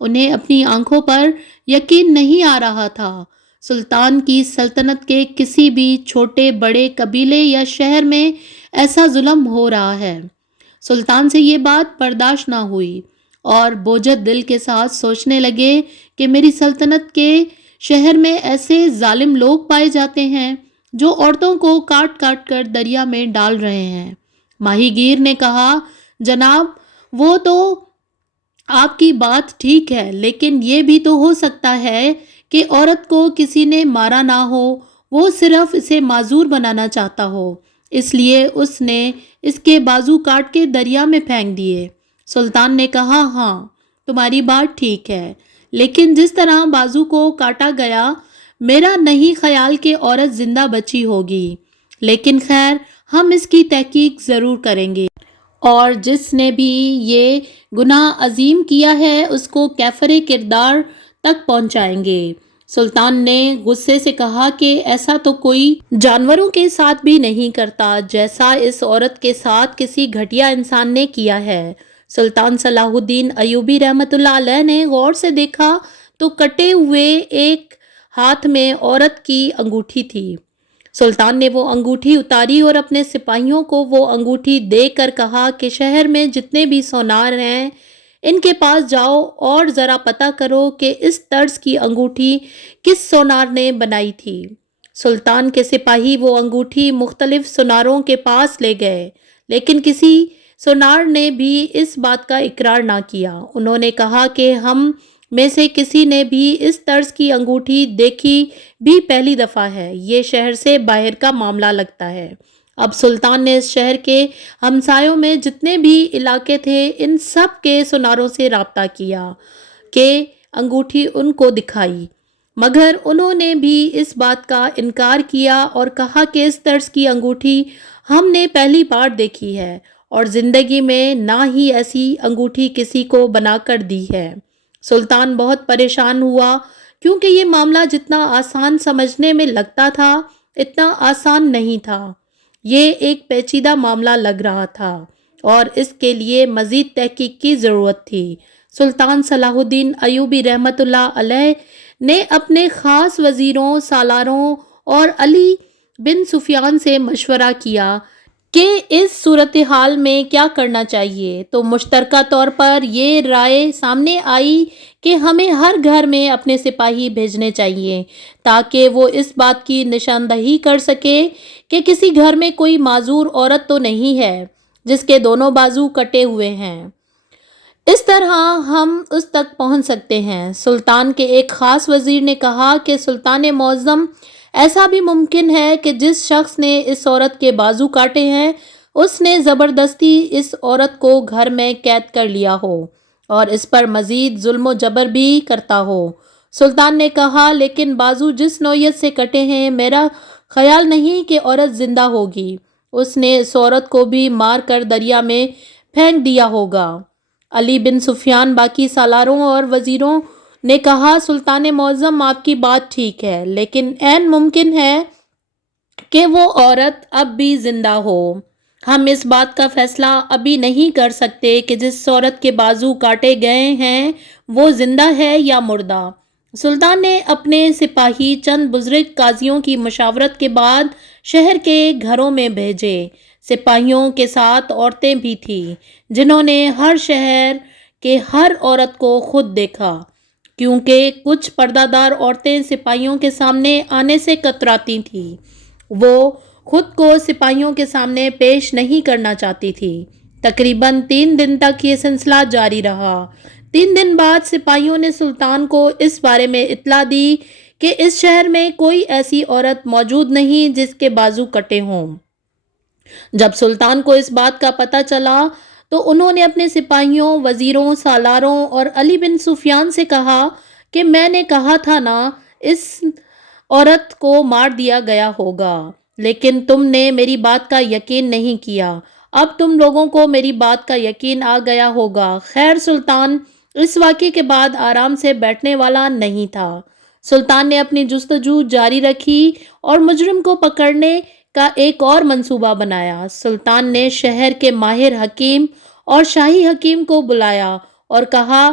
انہیں اپنی آنکھوں پر یقین نہیں آ رہا تھا۔ سلطان کی سلطنت کے کسی بھی چھوٹے بڑے قبیلے یا شہر میں ایسا ظلم ہو رہا ہے۔ سلطان سے یہ بات برداشت نہ ہوئی اور بوجھل دل کے ساتھ سوچنے لگے کہ میری سلطنت کے شہر میں ایسے ظالم لوگ پائے جاتے ہیں جو عورتوں کو کاٹ کاٹ کر دریا میں ڈال رہے ہیں۔ ماہی گیر نے کہا، جناب، وہ تو آپ کی بات ٹھیک ہے، لیکن یہ بھی تو ہو سکتا ہے کہ عورت کو کسی نے مارا نہ ہو، وہ صرف اسے معذور بنانا چاہتا ہو، اس لیے اس نے اس کے بازو کاٹ کے دریا میں پھینک دیے۔ سلطان نے کہا، ہاں، تمہاری بات ٹھیک ہے، لیکن جس طرح بازو کو کاٹا گیا، میرا نہیں خیال کہ عورت زندہ بچی ہوگی، لیکن خیر، ہم اس کی تحقیق ضرور کریں گے اور جس نے بھی یہ گناہ عظیم کیا ہے اس کو کیفر کردار تک پہنچائیں گے۔ سلطان نے غصے سے کہا کہ ایسا تو کوئی جانوروں کے ساتھ بھی نہیں کرتا جیسا اس عورت کے ساتھ کسی گھٹیا انسان نے کیا ہے۔ سلطان صلاح الدین ایوبی رحمۃ اللہ علیہ نے غور سے دیکھا تو کٹے ہوئے ایک ہاتھ میں عورت کی انگوٹھی تھی۔ سلطان نے وہ انگوٹھی اتاری اور اپنے سپاہیوں کو وہ انگوٹھی دے کر کہا کہ شہر میں جتنے بھی سونار ہیں ان کے پاس جاؤ اور ذرا پتہ کرو کہ اس طرز کی انگوٹھی کس سونار نے بنائی تھی۔ سلطان کے سپاہی وہ انگوٹھی مختلف سوناروں کے پاس لے گئے، لیکن کسی سونار نے بھی اس بات کا اقرار نہ کیا۔ انہوں نے کہا کہ ہم میں سے کسی نے بھی اس طرز کی انگوٹھی دیکھی بھی پہلی دفعہ ہے، یہ شہر سے باہر کا معاملہ لگتا ہے۔ اب سلطان نے اس شہر کے ہمسایوں میں جتنے بھی علاقے تھے ان سب کے سوناروں سے رابطہ کیا کہ انگوٹھی ان کو دکھائی، مگر انہوں نے بھی اس بات کا انکار کیا اور کہا کہ اس طرز کی انگوٹھی ہم نے پہلی بار دیکھی ہے اور زندگی میں نہ ہی ایسی انگوٹھی کسی کو بنا کر دی ہے۔ سلطان بہت پریشان ہوا کیونکہ یہ معاملہ جتنا آسان سمجھنے میں لگتا تھا اتنا آسان نہیں تھا، یہ ایک پیچیدہ معاملہ لگ رہا تھا اور اس کے لیے مزید تحقیق کی ضرورت تھی۔ سلطان صلاح الدین ایوبی رحمۃ اللہ علیہ نے اپنے خاص وزیروں، سالاروں اور علی بن سفیان سے مشورہ کیا کہ اس صورتحال میں کیا کرنا چاہیے، تو مشترکہ طور پر یہ رائے سامنے آئی کہ ہمیں ہر گھر میں اپنے سپاہی بھیجنے چاہیے تاکہ وہ اس بات کی نشاندہی کر سکے کہ کسی گھر میں کوئی معذور عورت تو نہیں ہے جس کے دونوں بازو کٹے ہوئے ہیں۔ اس طرح ہم اس تک پہنچ سکتے ہیں۔ سلطان کے ایک خاص وزیر نے کہا کہ سلطان معظم، ایسا بھی ممکن ہے کہ جس شخص نے اس عورت کے بازو کاٹے ہیں اس نے زبردستی اس عورت کو گھر میں قید کر لیا ہو اور اس پر مزید ظلم و جبر بھی کرتا ہو۔ سلطان نے کہا، لیکن بازو جس نوعیت سے کٹے ہیں میرا خیال نہیں کہ عورت زندہ ہوگی، اس نے اس عورت کو بھی مار کر دریا میں پھینک دیا ہوگا۔ علی بن سفیان باقی سالاروں اور وزیروں نے کہا، سلطان معظم، آپ کی بات ٹھیک ہے، لیکن عین ممکن ہے کہ وہ عورت اب بھی زندہ ہو۔ ہم اس بات کا فیصلہ ابھی نہیں کر سکتے کہ جس عورت کے بازو کاٹے گئے ہیں وہ زندہ ہے یا مردہ۔ سلطان نے اپنے سپاہی چند بزرگ قاضیوں کی مشاورت کے بعد شہر کے گھروں میں بھیجے۔ سپاہیوں کے ساتھ عورتیں بھی تھیں جنہوں نے ہر شہر کے ہر عورت کو خود دیکھا، کیونکہ کچھ پردہ دار عورتیں سپاہیوں کے سامنے آنے سے کتراتی تھیں، وہ خود کو سپاہیوں کے سامنے پیش نہیں کرنا چاہتی تھی۔ تقریباً 3 دن تک یہ سلسلہ جاری رہا۔ 3 دن بعد سپاہیوں نے سلطان کو اس بارے میں اطلاع دی کہ اس شہر میں کوئی ایسی عورت موجود نہیں جس کے بازو کٹے ہوں۔ جب سلطان کو اس بات کا پتہ چلا تو انہوں نے اپنے سپاہیوں، وزیروں، سالاروں اور علی بن سفیان سے کہا کہ میں نے کہا تھا نا اس عورت کو مار دیا گیا ہوگا، لیکن تم نے میری بات کا یقین نہیں کیا، اب تم لوگوں کو میری بات کا یقین آ گیا ہوگا۔ خیر، سلطان اس واقعے کے بعد آرام سے بیٹھنے والا نہیں تھا۔ سلطان نے اپنی جستجو جاری رکھی اور مجرم کو پکڑنے کا ایک اور منصوبہ بنایا۔ سلطان نے شہر کے ماہر حکیم اور شاہی حکیم کو بلایا اور کہا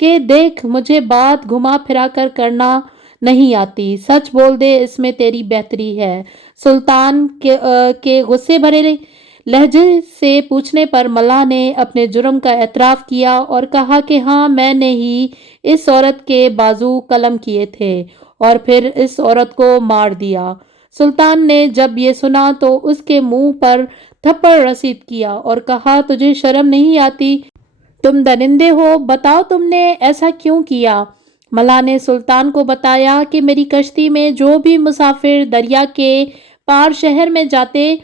کہ دیکھ مجھے بات گھما پھرا کر کرنا نہیں آتی، سچ بول دے، اس میں تیری بہتری ہے۔ سلطان کے غصے بھرے لہجے سے پوچھنے پر ملا نے اپنے جرم کا اعتراف کیا اور کہا کہ ہاں، میں نے ہی اس عورت کے بازو قلم کیے تھے اور پھر اس عورت کو مار دیا۔ سلطان نے جب یہ سنا تو اس کے منہ پر تھپڑ رسید کیا اور کہا تجھے شرم نہیں آتی؟ تم درندے ہو، بتاؤ تم نے ایسا کیوں کیا؟ ملا نے سلطان کو بتایا کہ میری کشتی میں جو بھی مسافر دریا کے پار شہر میں جاتے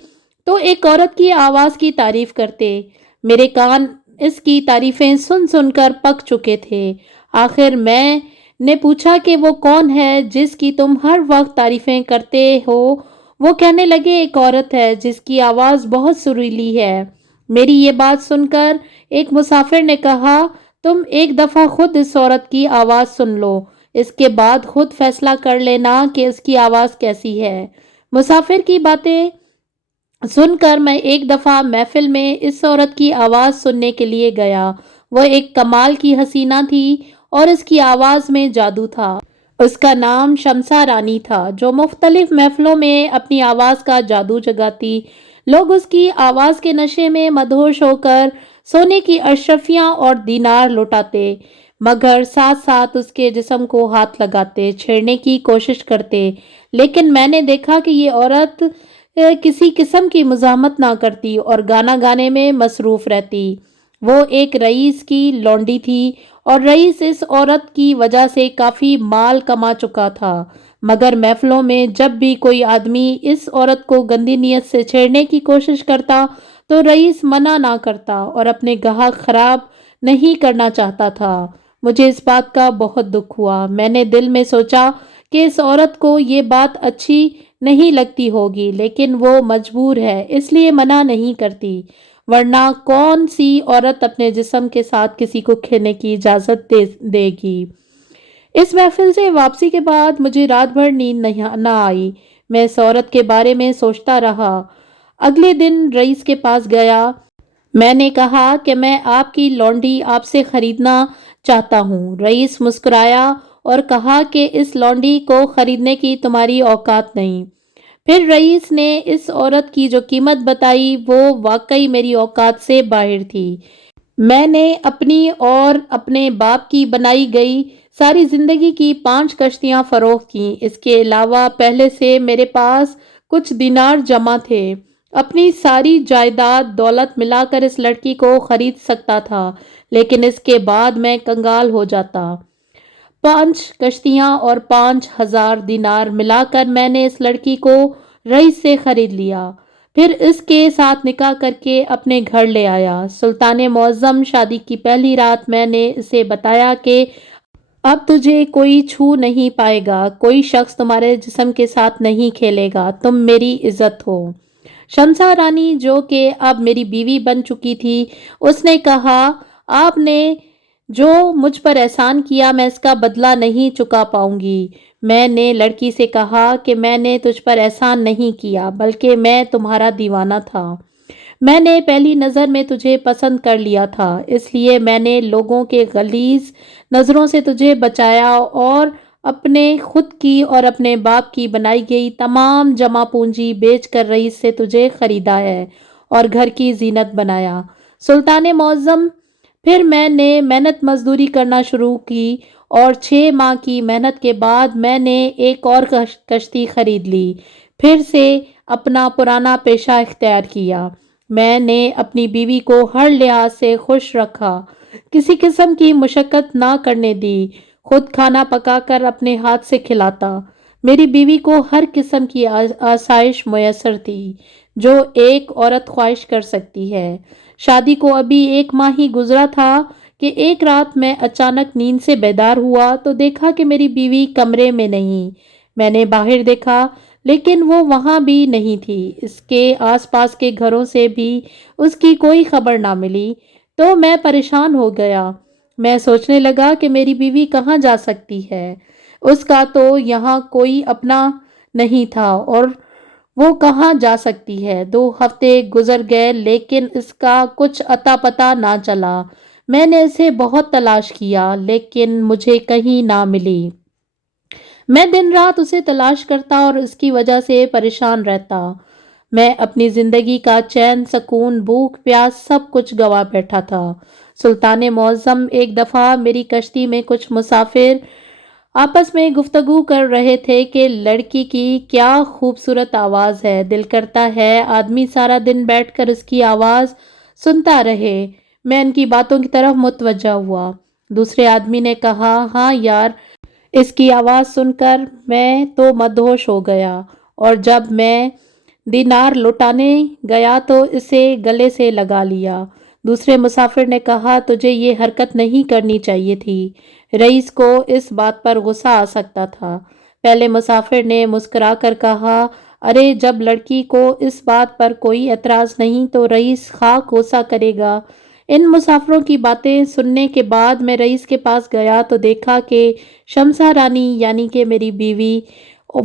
تو ایک عورت کی آواز کی تعریف کرتے۔ میرے کان اس کی تعریفیں سن سن کر پک چکے تھے۔ آخر میں نے پوچھا کہ وہ کون ہے جس کی تم ہر وقت تعریفیں کرتے ہو؟ وہ کہنے لگے ایک عورت ہے جس کی آواز بہت سریلی ہے۔ میری یہ بات سن کر ایک مسافر نے کہا تم ایک دفعہ خود اس عورت کی آواز سن لو، اس کے بعد خود فیصلہ کر لینا کہ اس کی آواز کیسی ہے۔ مسافر کی باتیں سن کر میں ایک دفعہ محفل میں اس عورت کی آواز سننے کے لیے گیا۔ وہ ایک کمال کی حسینہ تھی اور اس کی آواز میں جادو تھا۔ اس کا نام شمسا رانی تھا، جو مختلف محفلوں میں اپنی آواز کا جادو جگاتی۔ لوگ اس کی آواز کے نشے میں مدہوش ہو کر سونے کی اشرفیاں اور دینار لوٹاتے، مگر ساتھ ساتھ اس کے جسم کو ہاتھ لگاتے، چھیڑنے کی کوشش کرتے۔ لیکن میں نے دیکھا کہ یہ عورت کسی قسم کی مزاحمت نہ کرتی اور گانا گانے میں مصروف رہتی۔ وہ ایک رئیس کی لونڈی تھی اور رئیس اس عورت کی وجہ سے کافی مال کما چکا تھا، مگر محفلوں میں جب بھی کوئی آدمی اس عورت کو گندی نیت سے چھیڑنے کی کوشش کرتا تو رئیس منع نہ کرتا اور اپنے گاہک خراب نہیں کرنا چاہتا تھا۔ مجھے اس بات کا بہت دکھ ہوا۔ میں نے دل میں سوچا کہ اس عورت کو یہ بات اچھی نہیں لگتی ہوگی، لیکن وہ مجبور ہے اس لیے منع نہیں کرتی، ورنہ کون سی عورت اپنے جسم کے ساتھ کسی کو کھیلنے کی اجازت دے گی۔ اس محفل سے واپسی کے بعد مجھے رات بھر نیند نہ آئی۔ میں اس عورت کے بارے میں سوچتا رہا۔ اگلے دن رئیس کے پاس گیا۔ میں نے کہا کہ میں آپ کی لونڈی آپ سے خریدنا چاہتا ہوں۔ رئیس مسکرایا اور کہا کہ اس لونڈی کو خریدنے کی تمہاری اوقات نہیں۔ پھر رئیس نے اس عورت کی جو قیمت بتائی وہ واقعی میری اوقات سے باہر تھی۔ میں نے اپنی اور اپنے باپ کی بنائی گئی ساری زندگی کی 5 کشتیاں فروخت کیں۔ اس کے علاوہ پہلے سے میرے پاس کچھ دینار جمع تھے۔ اپنی ساری جائیداد دولت ملا کر اس لڑکی کو خرید سکتا تھا، لیکن اس کے بعد میں کنگال ہو جاتا۔ 5 کشتیاں اور 5,000 دینار ملا کر میں نے اس لڑکی کو رئیس سے خرید لیا، پھر اس کے ساتھ نکاح کر کے اپنے گھر لے آیا۔ سلطان معظم شادی کی پہلی رات میں نے اسے بتایا کہ اب تجھے کوئی چھو نہیں پائے گا، کوئی شخص تمہارے جسم کے ساتھ نہیں کھیلے گا، تم میری عزت ہو۔ شمسا رانی جو کہ اب میری بیوی بن چکی تھی، اس نے کہا آپ نے جو مجھ پر احسان کیا میں اس کا بدلہ نہیں چکا پاؤں گی۔ میں نے لڑکی سے کہا کہ میں نے تجھ پر احسان نہیں کیا، بلکہ میں تمہارا دیوانہ تھا۔ میں نے پہلی نظر میں تجھے پسند کر لیا تھا، اس لیے میں نے لوگوں کے غلیظ نظروں سے تجھے بچایا اور اپنے خود کی اور اپنے باپ کی بنائی گئی تمام جمع پونجی بیچ کر رئیس سے تجھے خریدا ہے اور گھر کی زینت بنایا۔ سلطان معظم، پھر میں نے محنت مزدوری کرنا شروع کی اور 6 ماہ کی محنت کے بعد میں نے ایک اور کشتی خرید لی، پھر سے اپنا پرانا پیشہ اختیار کیا۔ میں نے اپنی بیوی کو ہر لحاظ سے خوش رکھا، کسی قسم کی مشقت نہ کرنے دی، خود کھانا پکا کر اپنے ہاتھ سے کھلاتا۔ میری بیوی کو ہر قسم کی آسائش میسر تھی جو ایک عورت خواہش کر سکتی ہے۔ شادی کو ابھی 1 ماہ ہی گزرا تھا کہ ایک رات میں اچانک نیند سے بیدار ہوا تو دیکھا کہ میری بیوی کمرے میں نہیں۔ میں نے باہر دیکھا لیکن وہ وہاں بھی نہیں تھی۔ اس کے آس پاس کے گھروں سے بھی اس کی کوئی خبر نہ ملی تو میں پریشان ہو گیا۔ میں سوچنے لگا کہ میری بیوی کہاں جا سکتی ہے، اس کا تو یہاں کوئی اپنا نہیں تھا اور وہ کہاں جا سکتی ہے۔ 2 ہفتے گزر گئے لیکن اس کا کچھ اتا پتا نہ چلا۔ میں نے اسے بہت تلاش کیا لیکن مجھے کہیں نہ ملی۔ میں دن رات اسے تلاش کرتا اور اس کی وجہ سے پریشان رہتا۔ میں اپنی زندگی کا چین، سکون، بھوک پیاس سب کچھ گوا بیٹھا تھا۔ سلطان معظم ایک دفعہ میری کشتی میں کچھ مسافر آپس میں گفتگو کر رہے تھے کہ لڑکی کی کیا خوبصورت آواز ہے، دل کرتا ہے آدمی سارا دن بیٹھ کر اس کی آواز سنتا رہے۔ میں ان کی باتوں کی طرف متوجہ ہوا۔ دوسرے آدمی نے کہا، ہاں یار، اس کی آواز سن کر میں تو مدہوش ہو گیا، اور جب میں دینار لوٹانے گیا تو اسے گلے سے لگا لیا۔ دوسرے مسافر نے کہا، تجھے یہ حرکت نہیں کرنی چاہیے تھی، رئیس کو اس بات پر غصہ آ سکتا تھا۔ پہلے مسافر نے مسکرا کر کہا، ارے جب لڑکی کو اس بات پر کوئی اعتراض نہیں تو رئیس خاک غصہ کرے گا۔ ان مسافروں کی باتیں سننے کے بعد میں رئیس کے پاس گیا تو دیکھا کہ شمسہ رانی یعنی کہ میری بیوی،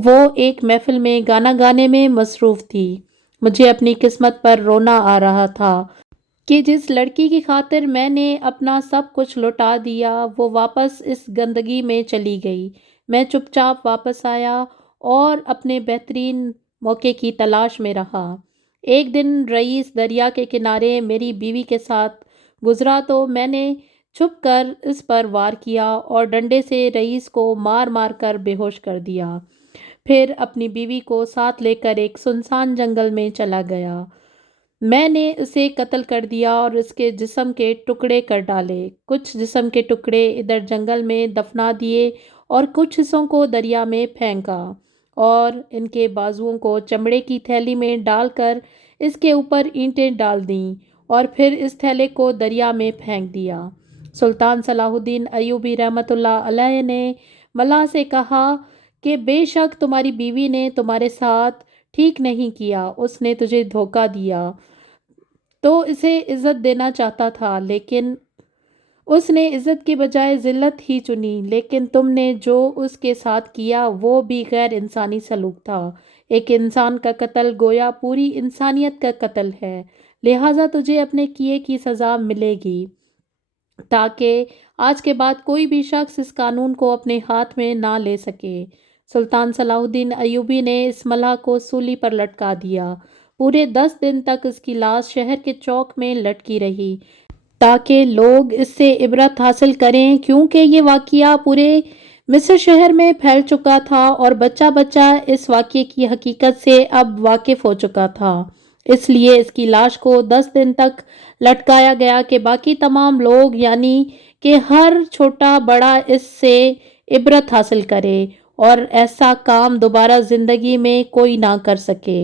وہ ایک محفل میں گانا گانے میں مصروف تھی۔ مجھے اپنی قسمت پر رونا آ رہا تھا کہ جس لڑکی کی خاطر میں نے اپنا سب کچھ لوٹا دیا وہ واپس اس گندگی میں چلی گئی۔ میں چپ چاپ واپس آیا اور اپنے بہترین موقع کی تلاش میں رہا۔ ایک دن رئیس دریا کے کنارے میری بیوی کے ساتھ گزرا تو میں نے چھپ کر اس پر وار کیا اور ڈنڈے سے رئیس کو مار مار کر بے ہوش کر دیا۔ پھر اپنی بیوی کو ساتھ لے کر ایک سنسان جنگل میں چلا گیا۔ میں نے اسے قتل کر دیا اور اس کے جسم کے ٹکڑے کر ڈالے۔ کچھ جسم کے ٹکڑے ادھر جنگل میں دفنا دیے اور کچھ حصوں کو دریا میں پھینکا، اور ان کے بازوؤں کو چمڑے کی تھیلی میں ڈال کر اس کے اوپر اینٹیں ڈال دیں اور پھر اس تھیلے کو دریا میں پھینک دیا۔ سلطان صلاح الدین ایوبی رحمۃ اللہ علیہ نے ملا سے کہا کہ بے شک تمہاری بیوی نے تمہارے ساتھ ٹھیک نہیں کیا، اس نے تجھے دھوکہ دیا تو اسے عزت دینا چاہتا تھا، لیکن اس نے عزت کی بجائے ذلت ہی چنی، لیکن تم نے جو اس کے ساتھ کیا وہ بھی غیر انسانی سلوک تھا۔ ایک انسان کا قتل گویا پوری انسانیت کا قتل ہے، لہٰذا تجھے اپنے کیے کی سزا ملے گی، تاکہ آج کے بعد کوئی بھی شخص اس قانون کو اپنے ہاتھ میں نہ لے سکے۔ سلطان صلاح الدین ایوبی نے اس ملہ کو سولی پر لٹکا دیا۔ پورے 10 دن تک اس کی لاش شہر کے چوک میں لٹکی رہی تاکہ لوگ اس سے عبرت حاصل کریں، کیونکہ یہ واقعہ پورے مصر شہر میں پھیل چکا تھا اور بچہ بچہ اس واقعے کی حقیقت سے اب واقف ہو چکا تھا۔ اس لیے اس کی لاش کو 10 دن تک لٹکایا گیا کہ باقی تمام لوگ یعنی کہ ہر چھوٹا بڑا اس سے عبرت حاصل کرے اور ایسا کام دوبارہ زندگی میں کوئی نہ کر سکے۔